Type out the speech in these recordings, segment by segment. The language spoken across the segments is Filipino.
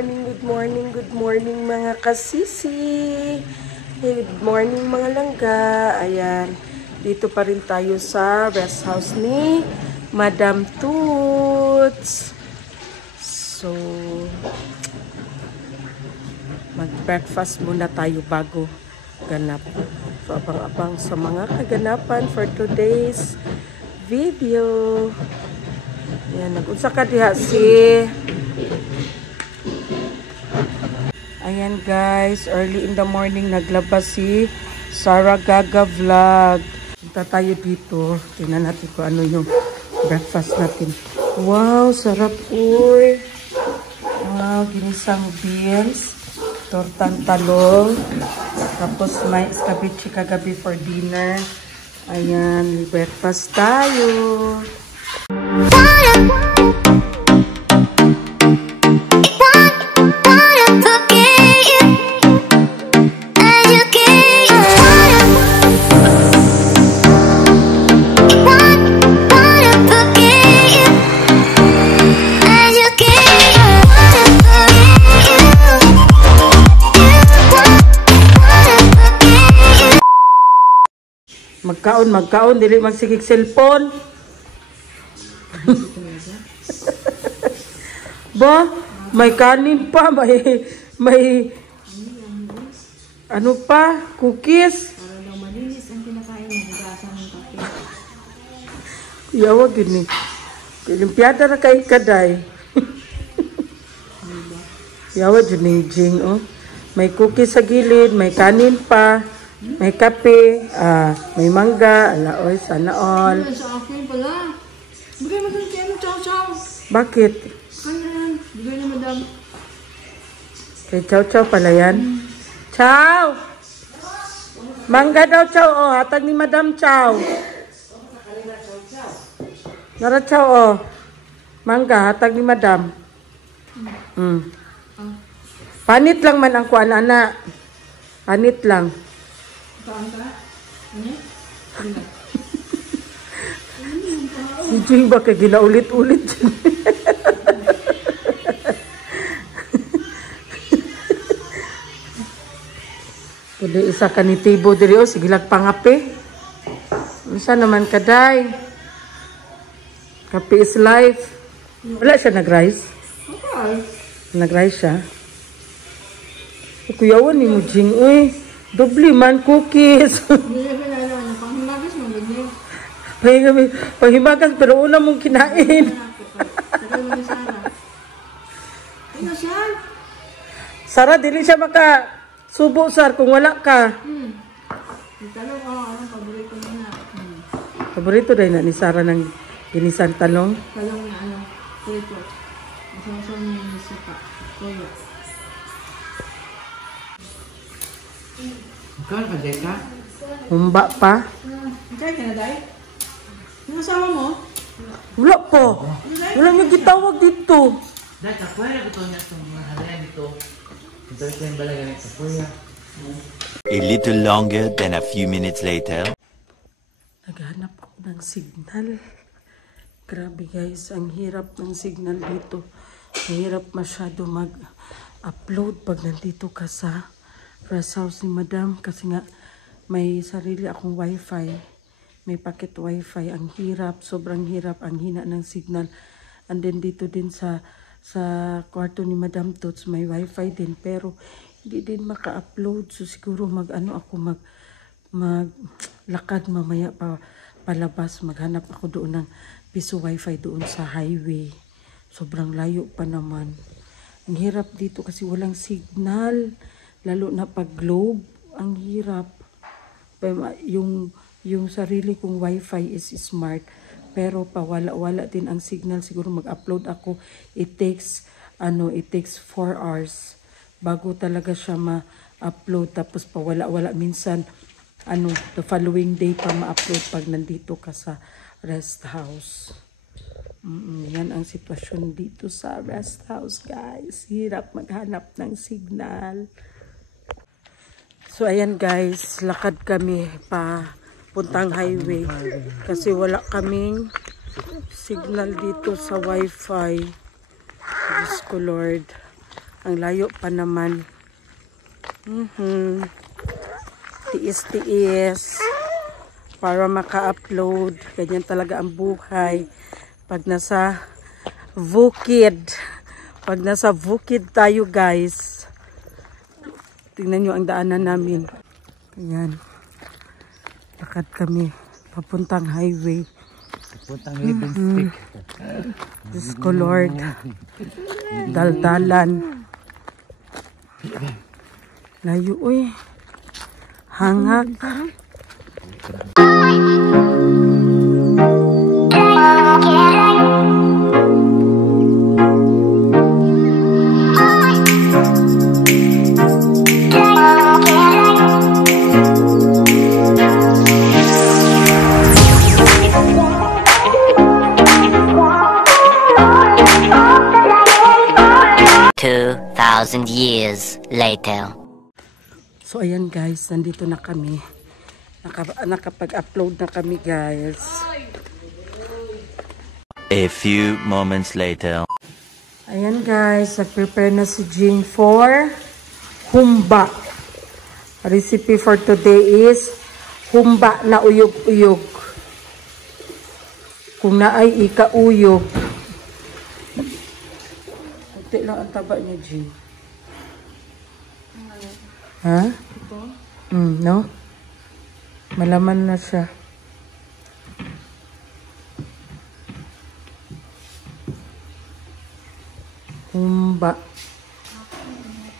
good morning, good morning mga kasisi. Good morning mga langga. Ayan, dito pa rin tayo sa rest house ni Madam Toots. So, mag-breakfast muna tayo bago ganap. So, abang-abang sa mga kaganapan for today's video. Ayan, nag-unsa ka diha si... Ayan guys, early in the morning naglabas si Sarah Gaga Vlog. Punta tayo dito. Tingnan natin kung ano yung breakfast natin. Wow, sarap uy. Wow, ginisang beans, tortang talong, tapos may escabeche kagabi for dinner. Ayan, breakfast tayo. Magkaon, dili magsigig cellphone. Ba, may kanin pa, may ano pa, cookies. Para daw malinis ang kinakain mo, hugasan ng kape. Yawa gini. Limpiada na kay kaday. Yawa jing oh. May cookies sa gilid, may kanin pa. May kape, may mangga, alaoy, sana all. Sa akin pala. Bigay mo doon kayo, chow-chow. Bakit? Kanan, bigay na madam. Kay chow-chow pala yan. Chow! Mangga daw chow, oh. Hatag ni Madam Chow. Nara chow, oh. Mangga, hatag ni Madam. Panit lang man ang kuan, ana. Panit lang. Kaan ka? Ano? Si Jing ba kay gila ulit-ulit dyan? Pwede isa ka ni Tibo diri o sige pangape. Isa naman kaday. Kape is life. Wala siya nag-rice? Okay. Nag-rice siya. Kuyawan ni mo Jing, uy. Doble man cookies. Hindi na pinala. Panghimagas mo, ganyan. Panghimagas, pero una mong kinain. Tagal mo ni Sarah. Ano siya? Sarah, dili siya makasubo, Sar, kung wala ka. Talong, anong paborito mo na? Paborito rin na ni Sarah ng ginisang talong. Talong na ano, prito. Masama-sama niya yung suka. Toyo. Ikaw ka, Jeka? Humba pa. Kaya ka na, Day? Yung asawa mo? Wala po. Wala niya gitawag dito. Dahil kapuya, ito niya itong mga halayan dito. Ito ito yung balaga ng kapuya. A little longer than a few minutes later. Naghanap ako ng signal. Grabe guys, ang hirap ng signal dito. Mahirap masyado mag-upload pag nandito ka sa rest house ni Madam. Kasi nga may sarili akong wifi. May packet wifi. Ang hirap, sobrang hirap. Ang hina ng signal. And then dito din sa kwarto ni Madam Toots may wifi din. Pero hindi din maka-upload. So siguro maglakad mamaya palabas. Maghanap ako doon ng piso wifi doon sa highway. Sobrang layo pa naman. Ang hirap dito kasi walang signal. Lalo na pag globe, ang hirap. Yung sarili kong wifi is smart. Pero pawala-wala din ang signal. Siguro mag-upload ako. It takes 4 hours bago talaga siya ma-upload. Tapos pawala-wala minsan the following day pa ma-upload pag nandito ka sa rest house. Yan ang sitwasyon dito sa rest house guys. Hirap maghanap ng signal. So ayan guys, lakad kami pa puntang highway kasi wala kaming signal dito sa wifi. Diyos ko Lord. Ang layo pa naman. Tiis-tiis para maka-upload. Ganyan talaga ang buhay. Pag nasa bukid. Pag nasa bukid tayo guys. Tingnan nyo ang daanan namin. Ayan. Lakad kami. Papuntang highway. Puntang ribbon stick. Diyos ko Lord. Daldalan. Layo uy. Hangak. Years later. So ayan guys, nandito na kami. Nakapag-upload na kami guys. A few moments later. Ayan guys, nag-prepare na si Jing for humba. Recipe for today is humba na uyog-uyog. Kung naay ika-uyog. Kunti lang ang taba niya, Jing. Ha? No? Malaman na siya. Humba.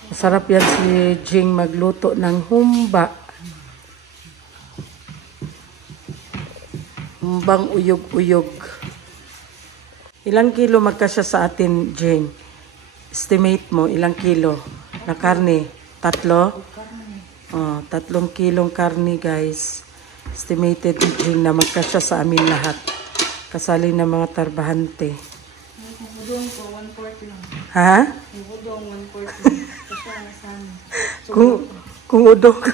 Masarap yan si Jing magluto ng humba. Humbang uyog-uyog. Ilang kilo magkasya sa atin, Jing? Estimate mo, ilang kilo na karne? 3? 3 kilong karne, guys. Estimated ni Jing na magkasya sa amin lahat. Kasali ng mga tarbahante. Udong ko, 140 lang. Ha? Udong, 140. Kasya na sana. Kung udok.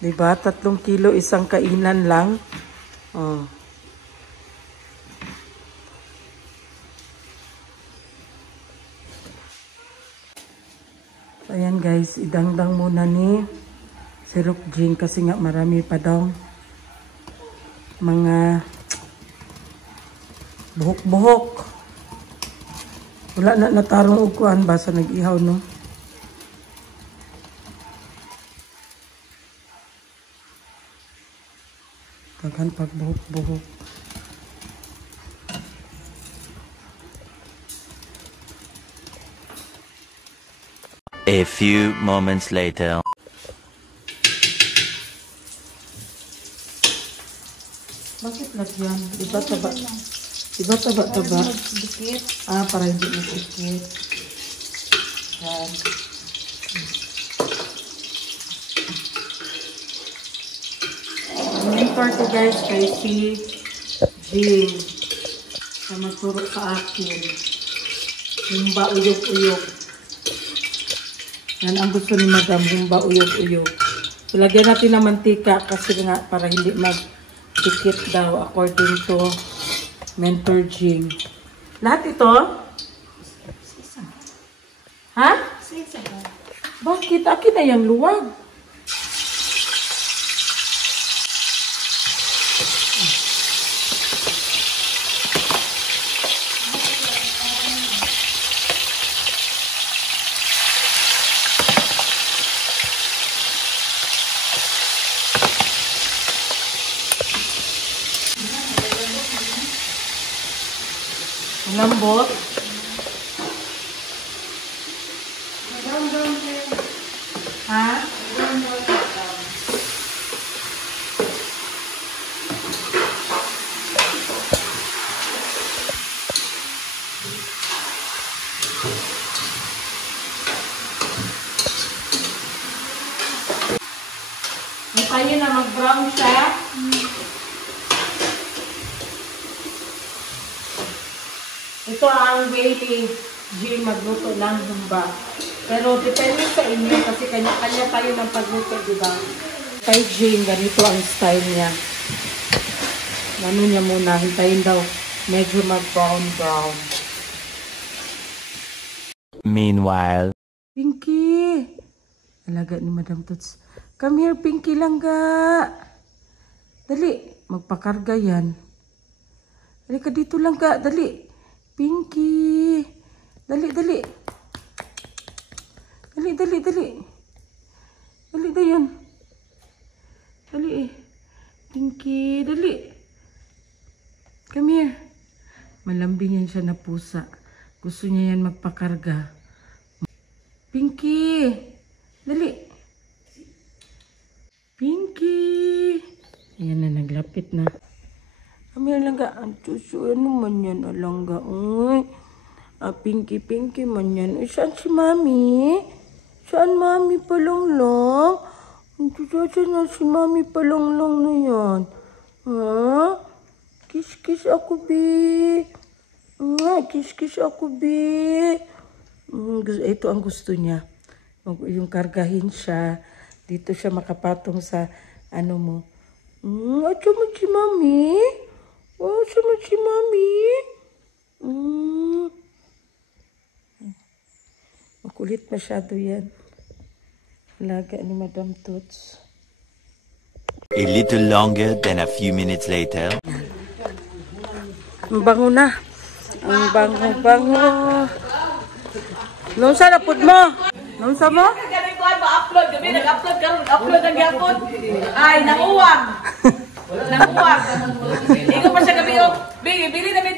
Diba? 3 kilo isang kainan lang. Oh. Ayan guys, idangdang muna ni Sirok Jing kasi nga marami pa daw mga buhok-buhok. Wala na natarong uguan basta nag-ihaw no. Tagan pag buhok-buhok. A few moments later. Bakit lagyan? Diba taba? Diba taba? Dikit. Para hindi masikit. Yan. Ang mentor ko guys kay si Jing. Na magturo sa akin. Humba uyog-uyog. Yan ang gusto ni Madam, humba uyog-uyog. Ilagyan natin ng mantika kasi nga para hindi mag-dikit daw according to Mentor Jing. Lahat ito? Ha? Bakit? Akin na yung luwag. Lambot. Ha? Hintayin na mag-brown siya. Ito ang way ni Jing magluto ng humba. Pero depende sa inyo kasi kanya-kanya tayo ng pagluto, diba? Kay Jing, ganito ang style niya. Ano niya muna, hintayin daw medyo mag-brown-brown. Meanwhile. Pinky! Alaga ni Madam Tots. Come here, Pinky lang ga. Dali, magpakarga yan. Dali ka dito lang ga, dali. Pinky! Dali, dali. Dali, dali, dali. Dali na yan. Dali eh. Pinky, dali. Come here. Malambing yan siya na pusa. Gusto niya yan magpakarga. Pinky! Dali! Pinky! Ayan na, naglapit na. Kami langga. Ang suso, ano man yan, alangga. Uy! Pinky, Pinky man yan. Uy, saan si Mami? Saan Mami palong-long? Ang suso na si Mami palong-long na yan. Ha? Kiss-kiss ako, Bi. Kiss-kiss ako, Bi. Ito ang gusto niya. Yung kargahin siya. Dito siya makapatong sa ano mo. Acha mo si Mami? Acha mo si Mami? Makulit masyado yan. Alaga ni Madam Tots. A little longer than a few minutes later. Ang bango na. Ang bango-bango. Nung sa napod mo? Nung sa mo? Galing ko ma-upload. Gabi nag-upload ka. Nag-upload ang yapon. Ay, nanguwag. Nanguwag. Ikaw pa siya gabi yung. Bili na may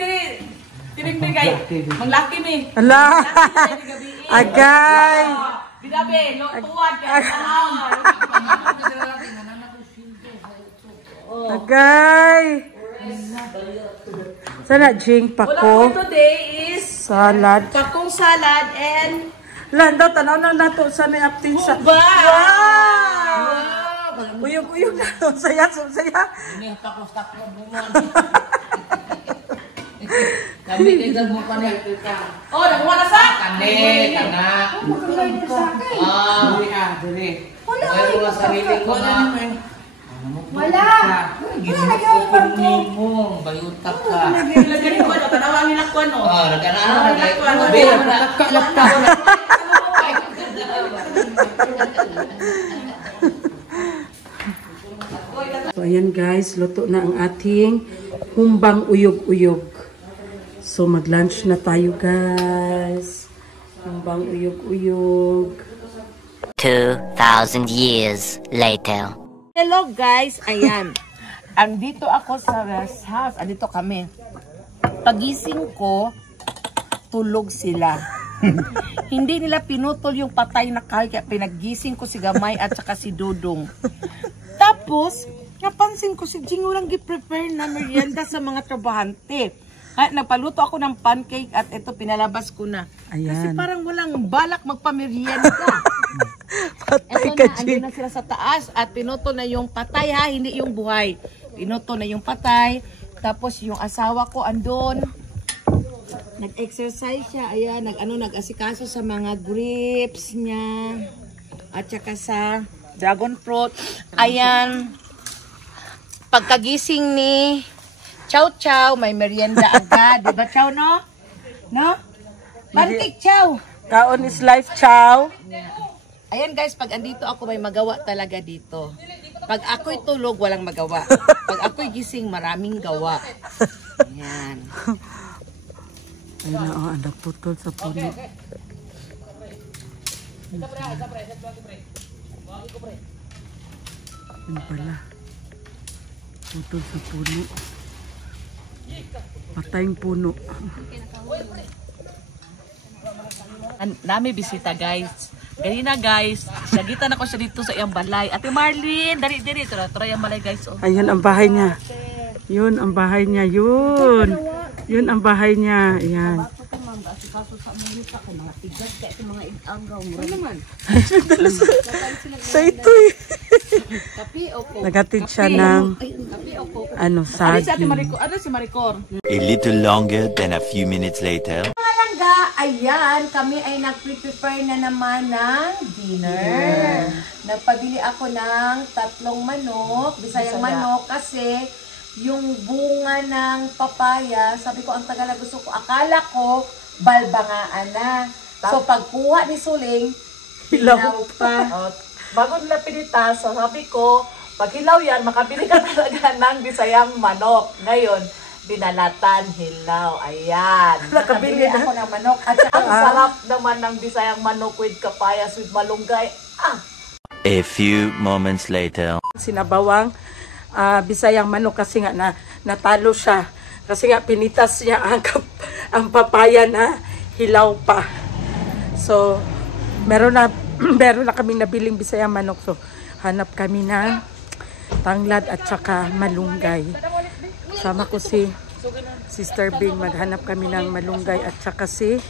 tinibigay. Manglaki mi. Ala! Agay! Binabi, tuwad ka. Agay! Sana Jing Wala pako. ko today is Salad. pakong salad and Lando, tanaw na nato sa may aptin sa... Ba! Wow! Uyog-uyog na to. Saya. Ini takos-takos mo. Kami kaya mo pa na. oh, nakuha na sa? Kani, kana. Dali. Wala sarili ko na. Wala! Gini mo, bayutak ka. Lagyan ko ano, tanawang nila ko ano. Nagana na. So, ayan guys, luto na ang ating humbang uyog-uyog. So, mag-lunch na tayo guys. Humbang uyog-uyog. 2,000 years later. Hello guys, ayan. Andito ako sa rest house. Andito kami. Pagising ko, tulog sila. Hindi nila pinutol yung patay na kahoy, kaya pinagising ko si Gamay at saka si Dudong. Tapos, napansin ko si Jing walang gi-prepare na merienda sa mga trabahante. At nagpaluto ako ng pancake at ito pinalabas ko na. Ayan. Kasi parang walang balak magpamerienda. Patay Ito ka, na, andun Jing. na sila sa taas at pinutol na yung patay ha, hindi yung buhay. Pinutol na yung patay. Tapos yung asawa ko andun. Nag-exercise siya. Ayan, nag-asikaso sa mga grapes niya. At saka sa dragon fruit. Ayan. Pagkagising ni Chow Chow, may merienda agad. Diba Chow, no? No? Pancake Chow. Kaon is life, chow. Ayan guys, pag andito ako may magawa talaga dito. Pag ako'y tulog, walang magawa. Pag ako'y gising, maraming gawa. Ayan. Ayun na, anak putol sa puno. Yun pala. Putol sa puno. Patayang puno. Nami bisita guys. Ganina guys, sagitan ako siya dito sa iyang balay. Ate Marlene, dali. Tura yung balay guys. Oh. Ayun ang bahay niya. Yun ang bahay niya. Yun. Yun ang bahay niya. Ayan. Sa ito eh. Nagatid siya ng ano, Ano si Ate saging. Maricor? Ano si Maricor? A little longer than a few minutes later. Malangga, ayan, kami ay nag-prepare na naman ng dinner. Nagpabili ako ng 3 manok, bisayang manok, kasi yung bunga ng papaya, sabi ko ang tagal na gusto ko, akala ko balbangaan na. So pagkuha ni Suling, hilaw pa. Bago nila pinitas, so sabi ko, pag hilaw yan, makabili ka talaga ng Bisayang manok. Ngayon, binalatan, hilaw. Ayan. Nakabili ako ng manok. At saka Ang sarap naman ng Bisayang manok with kapayas, with malunggay. A few moments later. Sinabawang Bisayang manok kasi nga natalo siya. Kasi nga pinitas niya ang papaya na hilaw pa. So, meron na kaming nabiling Bisayang manok. So, hanap kami ng tanglad at saka malunggay. Sama ko si Sister Bing. Maghanap kami ng malunggay at saka si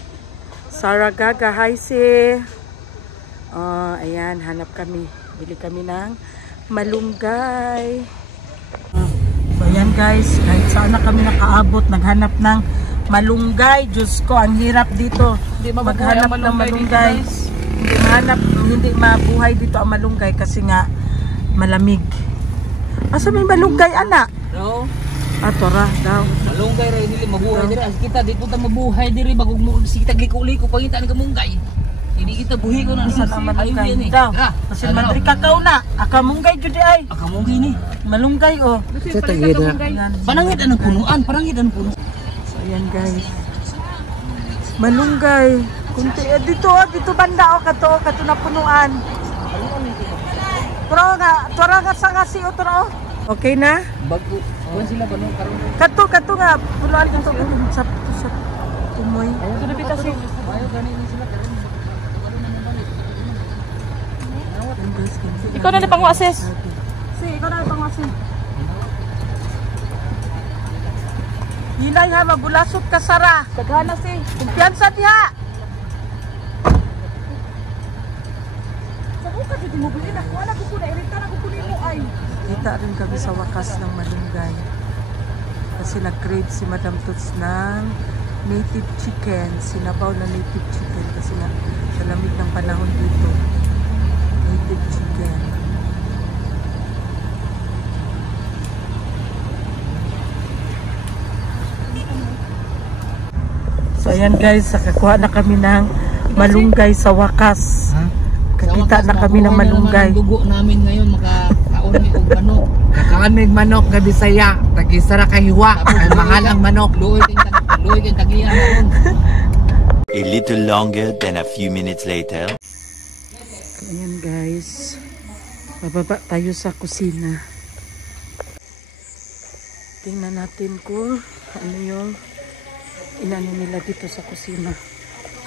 Sarah Gaga. Hi, si. Ayan, hanap kami. Bili kami ng malunggay. So, ayan guys. Kahit saan na kami nakaabot, naghanap ng malunggay. Diyos ko, ang hirap dito. Maghanap ng malunggay. Hindi mabuhay dito ang malunggay kasi nga malamig. Asa may malunggay, anak? No. Tora daw. Malunggay rin dili mabuhay diri. As kita di punta mabuhay diri bagog mo kita liko-liko pangita ni kamunggay. Hindi kita buhi ko na Sa malunggay daw. Kasi madri kakao na. Akamunggay jud ay. Akamunggay ni. Malunggay oh. Sa tagida. Panangit ang punuan, panangit ang puno. So ayan guys. Malunggay. Kunti dito banda kato na punuan. Pero tora nga sa ngasi otro. Okay na? Bago. Kuan sila ba no karon? Kato nga punuan ito sa tumoy. Ito na pita si. Ayo gani ni sila karon. Ikaw na pang-assess. Ikaw na pang-assess. Hinay ha, mabulasot ka Sara. Sagana si. Kumpiyansa diha. Kita rin kami sa wakas ng malunggay. Kasi nag-crave si Madam Toots ng native chicken. Sinabaw na native chicken kasi nga sa lamig ng panahon dito. Native chicken. So ayan guys, nakakuha na kami ng malunggay sa wakas. Kakita na kami ng malunggay. Dugo namin ngayon makakaon mi og manok. Kakaan may manok na Bisaya. Tag-isara ka hiwa. Ay mahal ang manok. Luoy kay tagiya naon. A little longer than a few minutes later. Ayan guys, bababa tayo sa kusina. Tingnan natin kung ano yung inano nila dito sa kusina.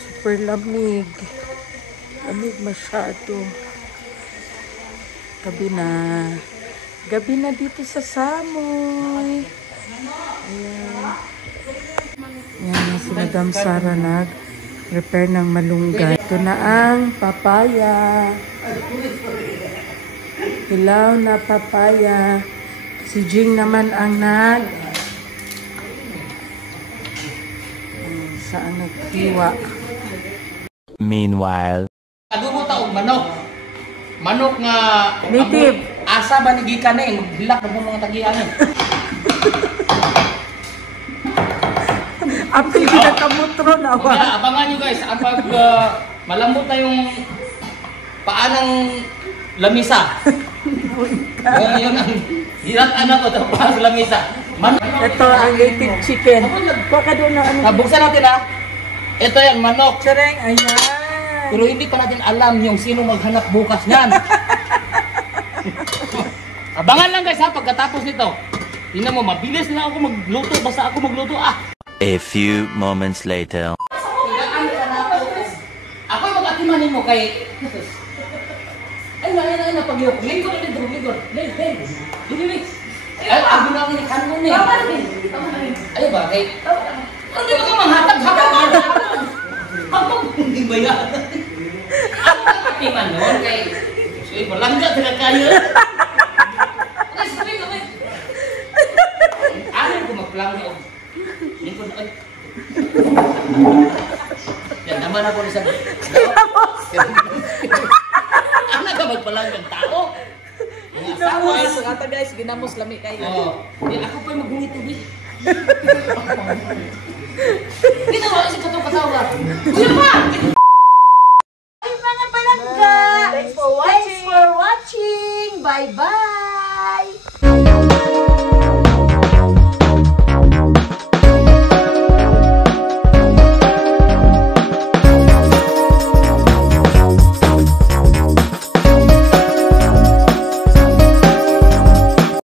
Super lamig. Lamig masyado. Gabi na dito sa Samoy. Ayan. Ayan si Madam Sara nag-repair ng malunggay. Ito na ang papaya. Hilaw na papaya. Si Jing naman ang saan naghiwa. Meanwhile. Adubo ta og manok. Manok nga Native. Asa ba ni gikan ni hilak ng mga tagihan ni. Apil ginakamutro na wa. Kaya abangan nyo guys, pag malambot na yung paanang lamisa. Yun ang hirat anak ko tapos lamisa. Ito ang native chicken. Baka doon na ano. Buksan natin ha. Ito yan, manok. Sareng, ayan. Pero hindi pa natin alam yung sino maghanap bukas niyan. Abangan lang guys ha, pagkatapos nito. Tingnan mo, mabilis na ako magluto. Basta ako magluto A few moments later. Ako yung mag-atimanin mo kay... Ay, na pag-iok. Lingkod. Dili. Ay, ang ginawa ni Kanon ni. Ay ba, kay... Hindi ba ka manghatag-hatag? Ako, hindi ba yan? Ako mag-atiman nun kay... So, palangga talaga kayo. Ay, sabi ko, ano ko magpalangga? Lingkod na, ay. Yan naman ako sa... Ano ka magpalanggang tao? Mga asawa ay sa kata guys, ginamos lami kayo. Oo. Di ako pa maghungi tubig. Ginawa si katong katawa. Kuya pa!